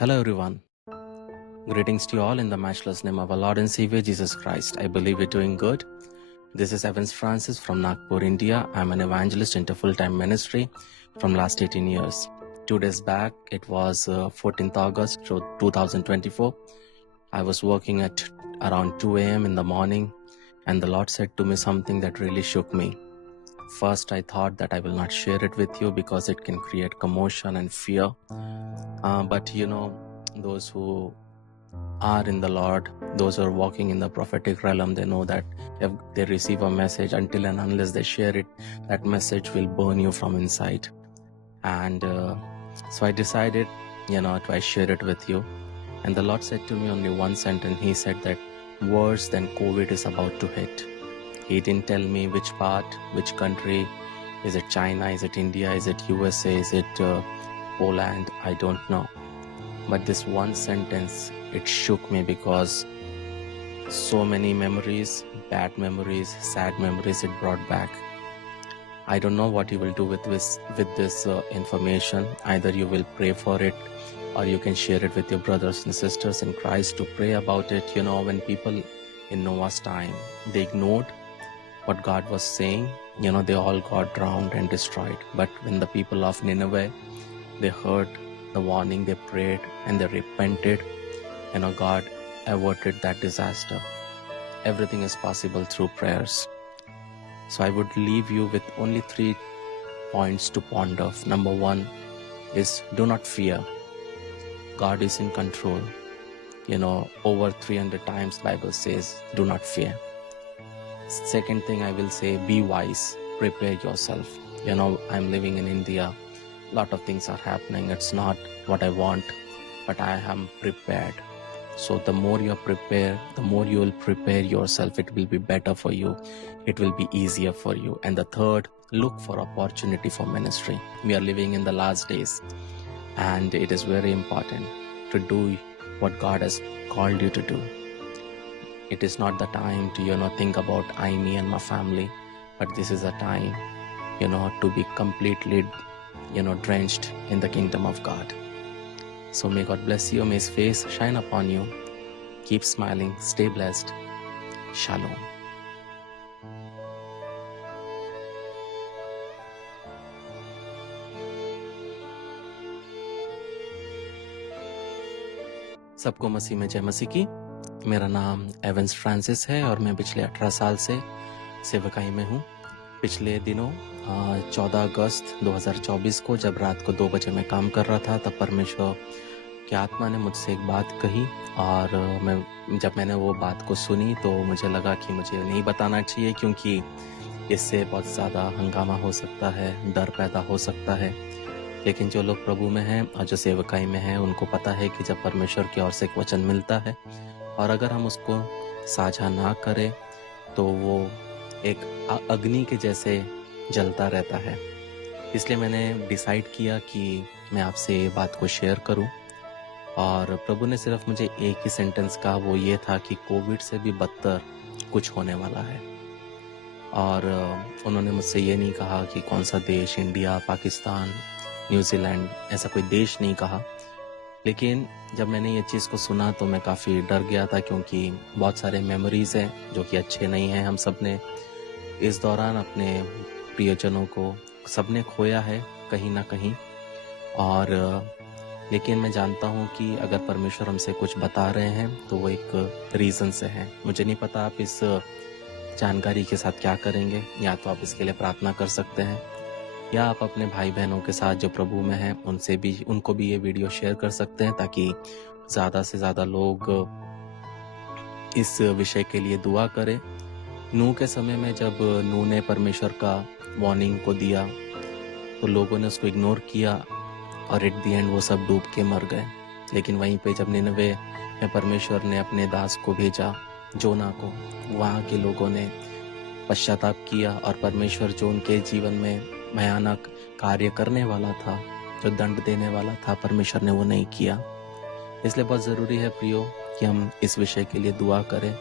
Hello, everyone. Greetings to you all in the matchless name of our Lord and Savior Jesus Christ. I believe you're doing good. This is Evans Francis from Nagpur, India. I'm an evangelist into full-time ministry from last 18 years. 2 days back, it was 14th August 2024. I was working at around 2 a.m. in the morning, and the Lord said to me something that really shook me. First, I thought that I will not share it with you because it can create commotion and fear. But those who are in the Lord, those who are walking in the prophetic realm, they know that if they receive a message, until and unless they share it, that message will burn you from inside. And so I decided, to share it with you. And the Lord said to me only one sentence. He said that worse than COVID is about to hit. He didn't tell me which part, which country. Is it China? Is it India? Is it USA? Is it Poland? I don't know. But this one sentence, it shook me because so many memories, bad memories, sad memories it brought back. I don't know what you will do with this information. Either you will pray for it, or you can share it with your brothers and sisters in Christ to pray about it. When people in Noah's time, they ignored what God was saying, they all got drowned and destroyed. But when the people of Nineveh, they heard the warning, they prayed and they repented, God averted that disaster. Everything is possible through prayers. So I would leave you with only 3 points to ponder. Number 1 is do not fear. God is in control. Over 300 times Bible says do not fear. Second thing I will say, be wise. Prepare yourself. I'm living in India. A lot of things are happening. It's not what I want, but I am prepared. So the more you prepare, the more you will prepare yourself. It will be better for you. It will be easier for you. And the third, look for opportunity for ministry. We are living in the last days, and it is very important to do what God has called you to do. It is not the time to, think about me and my family, but this is a time, to be completely, drenched in the kingdom of God. So may God bless you. May His face shine upon you. Keep smiling. Stay blessed. Shalom. सबको मसीह में जय मसीह की। मेरा नाम Evans Francis है और मैं पिछले 18 साल से सेवकाई में हूँ। पिछले दिनों 14 अगस्त 2024 को जब रात को 2 बजे मैं काम कर रहा था, तब परमेश्वर की आत्मा ने मुझसे एक बात कही, और जब मैंने वो बात को सुनी तो मुझे लगा कि मुझे नहीं बताना चाहिए, क्योंकि इससे बहुत ज़्यादा हंगामा हो सकता है, डर पैदा हो सकता है। लेकिन जो लोग प्रभु में हैं और जो सेवकाई में हैं, उनको पता है कि जब परमेश्वर की ओर से एक वचन मिलता है और अगर हम उसको साझा ना करें तो वो एक अग्नि के जैसे जलता रहता है। इसलिए मैंने डिसाइड किया कि मैं आपसे ये बात को शेयर करूं। और प्रभु ने सिर्फ मुझे एक ही सेंटेंस कहा, वो ये था कि कोविड से भी बदतर कुछ होने वाला है। और उन्होंने मुझसे ये नहीं कहा कि कौन सा देश, इंडिया, पाकिस्तान, न्यूजीलैंड, ऐसा कोई देश नहीं कहा। लेकिन जब मैंने ये चीज़ को सुना तो मैं काफ़ी डर गया था, क्योंकि बहुत सारे मेमोरीज़ हैं जो कि अच्छे नहीं हैं। हम सब ने इस दौरान अपने प्रियजनों को सबने खोया है कहीं ना कहीं। और लेकिन मैं जानता हूँ कि अगर परमेश्वर हमसे कुछ बता रहे हैं तो वो एक रीज़न से है। मुझे नहीं पता आप इस जानकारी के साथ क्या करेंगे। या तो आप इसके लिए प्रार्थना कर सकते हैं, या आप अपने भाई बहनों के साथ जो प्रभु में हैं उनको भी ये वीडियो शेयर कर सकते हैं, ताकि ज़्यादा से ज़्यादा लोग इस विषय के लिए दुआ करें। नूह के समय में जब नूह ने परमेश्वर का वार्निंग को दिया तो लोगों ने उसको इग्नोर किया और एट द एंड वो सब डूब के मर गए। लेकिन वहीं पे जब निनवे में परमेश्वर ने अपने दास को भेजा, जोना को, वहाँ के लोगों ने पश्चाताप किया और परमेश्वर जो उनके जीवन में भयानक कार्य करने वाला था, जो दंड देने वाला था, परमेश्वर ने वो नहीं किया। इसलिए बहुत ज़रूरी है प्रियो कि हम इस विषय के लिए दुआ करें।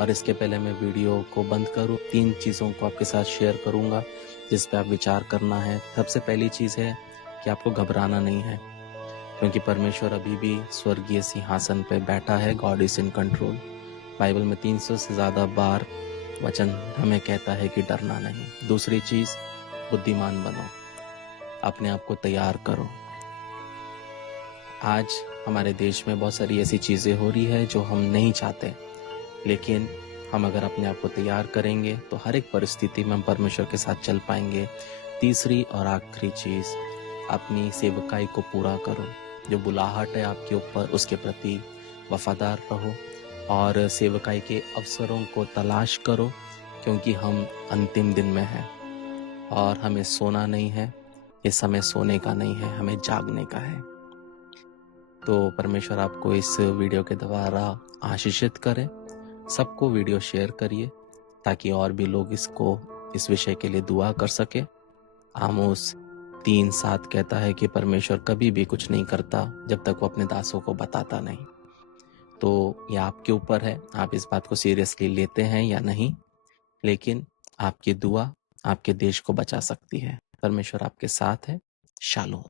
और इसके पहले मैं वीडियो को बंद करूं, 3 चीज़ों को आपके साथ शेयर करूंगा जिस पे आप विचार करना है। सबसे पहली चीज़ है कि आपको घबराना नहीं है। क्योंकि परमेश्वर अभी भी स्वर्गीय सिंहासन पे बैठा है। God is in control. Bible में 300 से ज़्यादा बार वचन हमें कहता है कि डरना नहीं। दूसरी चीज़, बुद्धिमान बनो, अपने आप को तैयार करो। आज हमारे देश में बहुत सारी ऐसी चीज़ें हो रही है जो हम नहीं चाहते, लेकिन हम अगर अपने आप को तैयार करेंगे तो हर एक परिस्थिति में हम परमेश्वर के साथ चल पाएंगे। तीसरी और आखिरी चीज़, अपनी सेवकाई को पूरा करो। जो बुलाहट है आपके ऊपर, उसके प्रति वफादार रहो और सेवकाई के अवसरों को तलाश करो, क्योंकि हम अंतिम दिन में हैं और हमें सोना नहीं है। ये समय सोने का नहीं है, हमें जागने का है। तो परमेश्वर आपको इस वीडियो के द्वारा आशीषित करे। सबको वीडियो शेयर करिए ताकि और भी लोग इस विषय के लिए दुआ कर सके। आमोस 3:7 कहता है कि परमेश्वर कभी भी कुछ नहीं करता जब तक वो अपने दासों को बताता नहीं। तो ये आपके ऊपर है, आप इस बात को सीरियसली लेते हैं या नहीं, लेकिन आपकी दुआ आपके देश को बचा सकती है। परमेश्वर आपके साथ है। शालोम।